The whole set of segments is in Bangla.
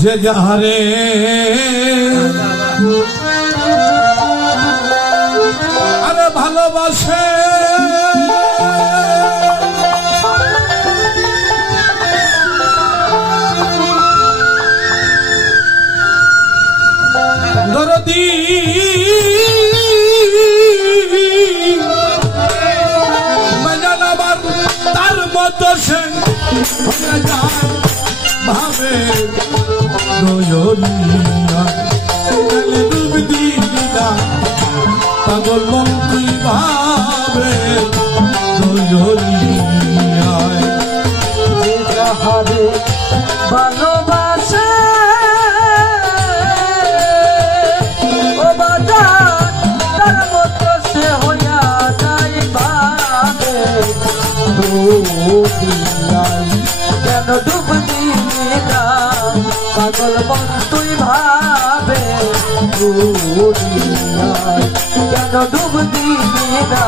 যে যাহারে আরে ভালোবাসে দরদি মজানাবার তার মতো সে যায় ভাবে নয়নিয়া গেলে ডুব দিলি না পাগল মন তুই ভাবে নয়নিয়া যে যাহারে ভালোবাসে ও বাজার তার মতো সে হইয়া যায় ভাবে কেন ডুব দিলি না পাগল মন তুই ভাবে কেন ডুব দিলি না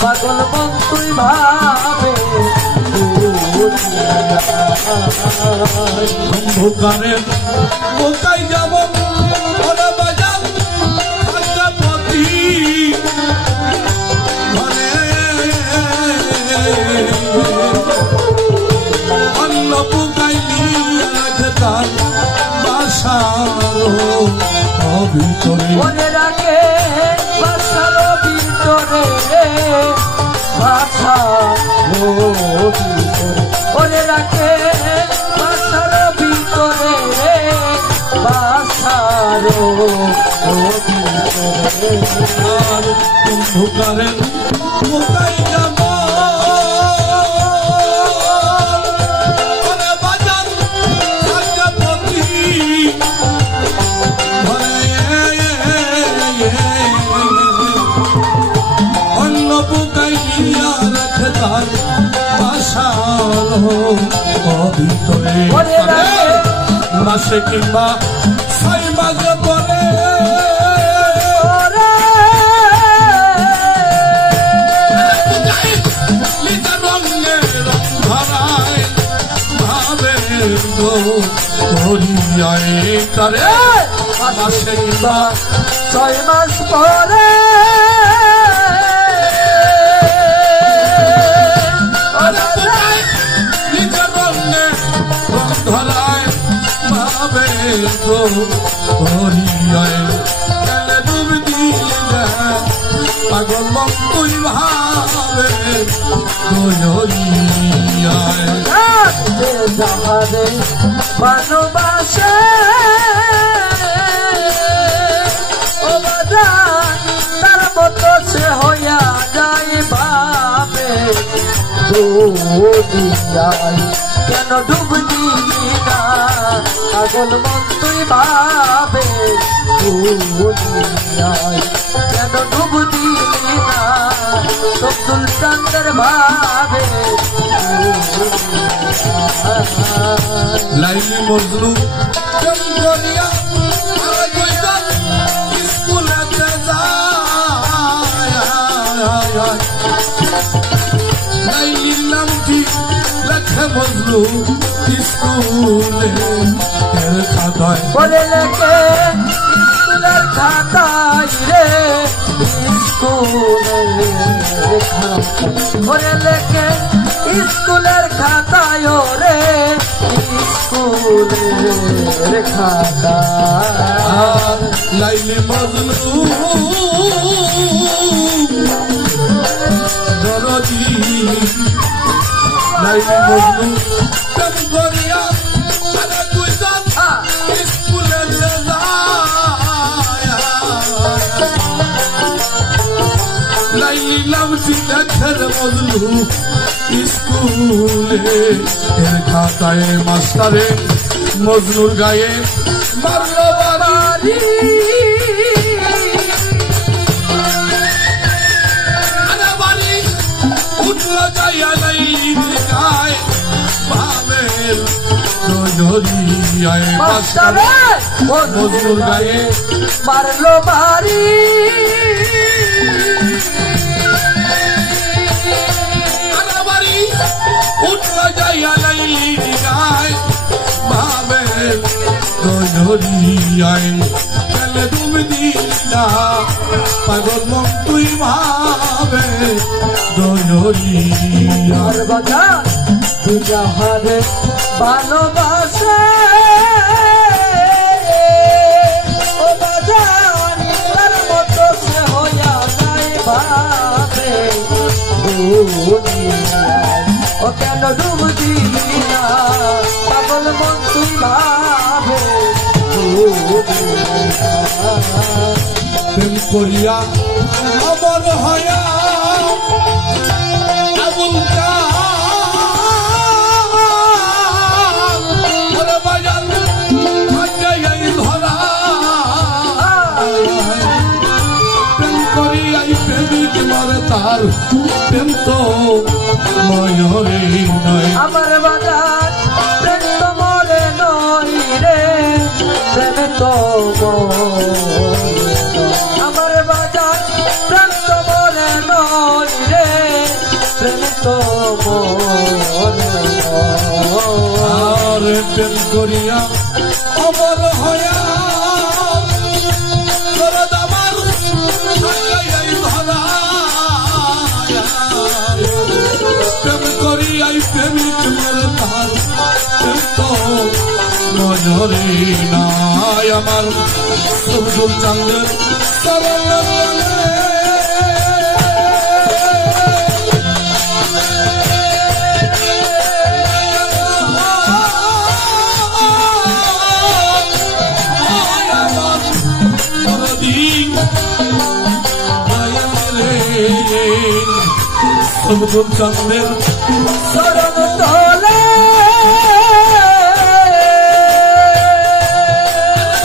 পাগল মন তুই ভাবে অন্ধকারে কোথায় যাব ওরে বাজান একটা পথি ঘরে অন্য পুকাইলি রাখে তার বাসার ভিতরে মনে রাখে বাসার ভিতরে মনে রাখে বাসার ভিতরে বাসার আর অন্ধকারে কোথায় যাব ওরে বাজান একটা পথি অন্য বুকাইলি রাখে তার বাসার ভিতরে মাসে কিংবা 6 মাসে পরে তারে মাসে কিংবা 6 মাস পরে নিজের রঙে রং ধরায় ভাবে গেলে ডুব দিলে পাগল মন তুই ভাবে যাহারে ভালোবাসে ও বাজার তার মতো সে হইয়া যায় ভাবে কেন ডুব দিলি না পাগল মন তুই ভাবে কেন ডুব দিলি না আব্দুল চন্দ্র ভাবে লাইলি মজনু কেম করিয়া স্কুলেতে যায় লাইলির নামটি লেখে মজনু স্কুলে খাতায় বলে লেখে স্কুলের খাতায় রে স্কুলের বলে লেখে স্কুলের খাতায় রে স্কুলের খাতায় লাইলি মজনু দরদি লাইলি মজনু কেম করিয়া আরে দুইজন স্কুলে যায় লাইলি নামটি লেখের মজনু স্কুলে খাতায় মাস্টারে মজনুর গায়ে মারলো বাড়ি আরে বাড়ি উঠলো যাইয়া লাইলির গায়ে ভাবে নজরিয়ায় মাস্টারে মজনুর গায়ে মারলো বাড়ি উঠলো যাইয়া লাইলির গায়ে ভাবে দরিয়ায় গেলে ডুবে দিলা পাগল মন তুই ভাবে দরিয়া বাজা তুই যাহারে ভালোবাসে ও বাজার তার মতো সে হইয়া যায় ভাবে ও কেন ডুব দিলা পাগল মন তুই ভাবে প্রেম করিয়া অমর হয়া আবুল ওরে বাজার ভাগ্যাই ধরা প্রেম করিয়াই প্রেমিক মরে তার প্রেম তো ময়ূরে নয় আমার বাজার প্রেম তো মরে নয় রে প্রেম তো আমার বাজার প্রেম তো মরে নয় রে প্রেম তো আরে প্রেম করিয়া অমর হয়া আমার ভাগ্যাই ধরা প্রেম করিয়াই প্রেমিক মরে তার প্রেম তো নজরে নাই আমার সবুজ চাঁদের সবুজ চাঁদের শরণ তোলে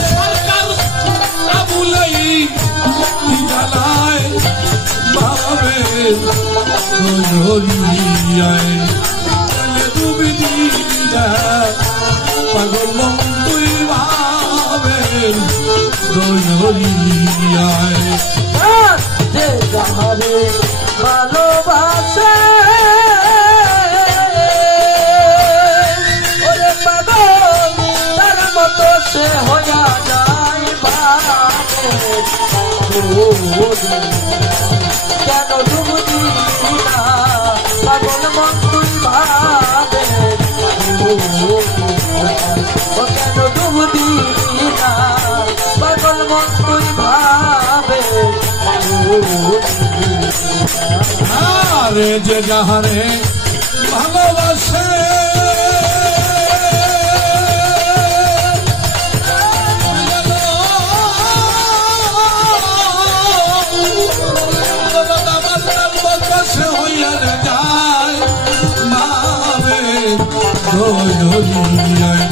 সরকার আবুলাই জানায় ভাবে দরিয়ায় গেলে ডুবে দিলা পাগল মন তুই ভাবে দরিয়ায় যে যাহারে ভালোবাসে ওরে পাগল তার মতো সে হইয়া যায় কেন ডুব দিলা পাগল মন তুই ভাবে ও কেন ডুব দিলা পাগল মন তুই ভাবে আরে যে যাহারে ভালোবাসে সে হইয়া যায় মাবে দরিয়ায়